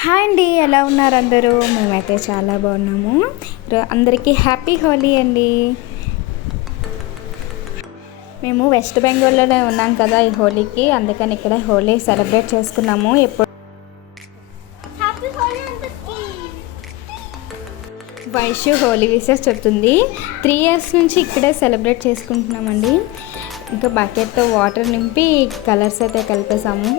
Hi అండి, ఎలా ఉన్నారు అందరూ? మేమైతే చాలా బాగున్నాము. అందరికీ హ్యాపీ హోలీ అండి. మేము వెస్ట్ బెంగాల్లోనే ఉన్నాం కదా ఈ హోలీకి, అందుకని ఇక్కడ హోలీ సెలబ్రేట్ చేసుకున్నాము. వైషు హోలీ విషెస్ చెప్తుంది. 3 years నుంచి ఇక్కడే సెలబ్రేట్ చేసుకుంటున్నామండి. ఇంకా బకెట్తో వాటర్ నింపి కలర్స్ అయితే కలిపేసాము.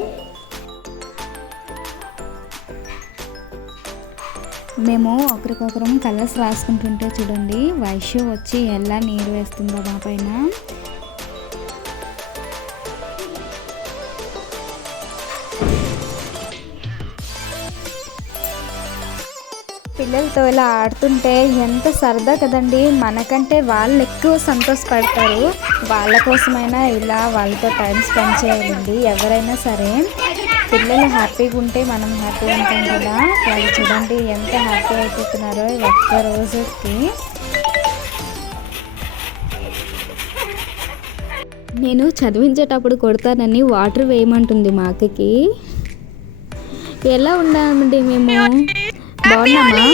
మేము ఒకరికొకరం కలర్స్ రాసుకుంటుంటే చూడండి, వైషు వచ్చి ఎలా నీరు వేస్తుందో మా పైన. పిల్లలతో ఇలా ఆడుతుంటే ఎంత సరదా కదండి. మనకంటే వాళ్ళు ఎక్కువ సంతోషపడతారు. వాళ్ళ కోసమైనా ఇలా వాళ్ళతో టైం స్పెండ్ చేయాలండి ఎవరైనా సరే. పిల్లలు హ్యాపీగా ఉంటే మనం హ్యాపీగా ఉంటాం కదా. వాళ్ళు చూడండి ఎంత హ్యాపీ అయిపోతున్నారో ఒక్క రోజుకి. నేను చదివించేటప్పుడు కొడతానని వాటర్ వేయమంటుంది మా అక్కకి. ఎలా ఉన్నామండి మేము? బాగున్నామా?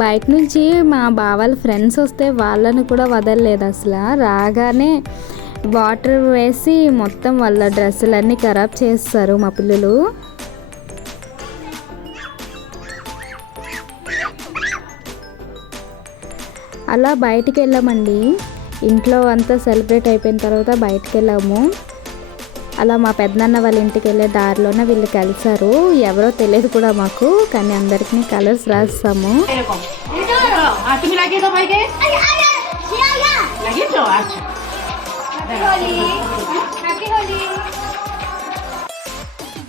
బయట నుంచి మా బావాల ఫ్రెండ్స్ వస్తే వాళ్ళని కూడా వదలలేదు అసలు. రాగానే వాటర్ వేసి మొత్తం వాళ్ళ డ్రెస్సులన్నీ ఖరాబ్ చేస్తారు మా పిల్లలు. అలా బయటికి వెళ్ళామండి. ఇంట్లో అంతా సెలబ్రేట్ అయిపోయిన తర్వాత బయటికి వెళ్ళాము. అలా మా పెద్దనాన్న వాళ్ళ ఇంటికి వెళ్ళే దారిలోనే వీళ్ళు కలిసారు. ఎవరో తెలియదు కూడా మాకు, కానీ అందరికీ కలర్స్ రాస్తాము.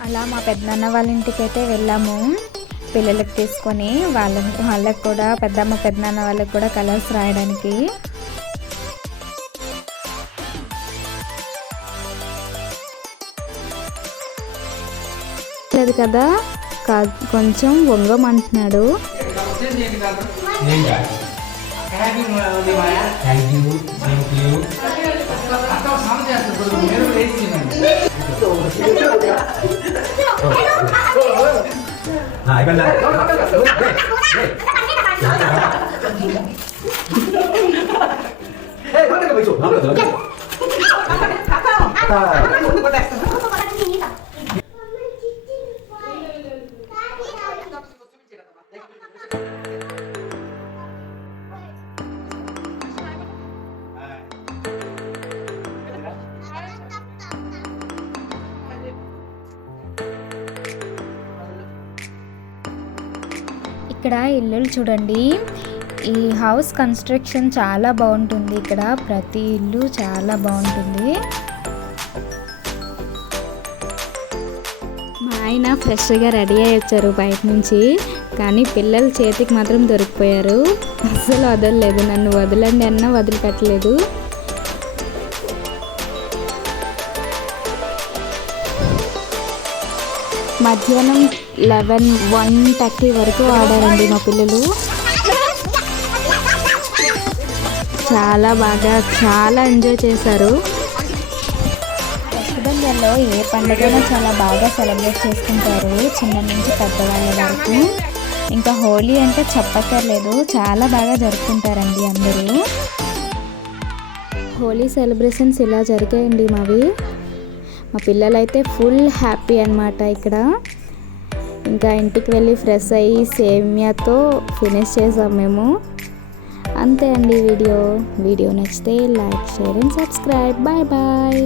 అలా మా పెద్దనాన్న వాళ్ళ ఇంటికి అయితే వెళ్ళాము పిల్లలకి తీసుకొని. వాళ్ళకి కూడా పెద్దమ్మ పెద్దనాన్న వాళ్ళకి కూడా కలర్స్ రాయడానికి. లేదు కదా, కొంచెం వంగమంటున్నాడు. ఇక్కడ ఇల్లులు చూడండి. ఈ హౌస్ కన్స్ట్రక్షన్ చాలా బాగుంటుంది. ఇక్కడ ప్రతి ఇల్లు చాలా బాగుంటుంది. మా ఆయన ఫ్రెష్గా రెడీ అయ్యి వచ్చారు బయట నుంచి, కానీ పిల్లల చేతికి మాత్రం దొరికిపోయారు. అస్సలు వదలలేదు, నన్ను వదలండి అన్నా వదిలిపెట్టలేదు. మధ్యాహ్నం 1:30 వరకు ఆడారండి మా పిల్లలు. చాలా ఎంజాయ్ చేశారు. వెస్ట్ బెంగాల్లో ఏ పండుగైనా చాలా బాగా సెలబ్రేట్ చేసుకుంటారు, చిన్న నుంచి పెద్దవాళ్ళ వరకు. ఇంకా హోలీ అంటే చెప్పక్కర్లేదు, చాలా బాగా జరుపుకుంటారండి అందరూ. హోలీ సెలబ్రేషన్స్ ఇలా జరిగాయండి మావి. మా పిల్లలైతే ఫుల్ హ్యాపీ అన్నమాట ఇక్కడ. ఇంకా ఇంటికి వెళ్ళి ఫ్రెష్ అయ్యి సేమియాతో ఫినిష్ చేసాం మేము. అంతే అండి వీడియో నచ్చితే like, share and subscribe. Bye bye.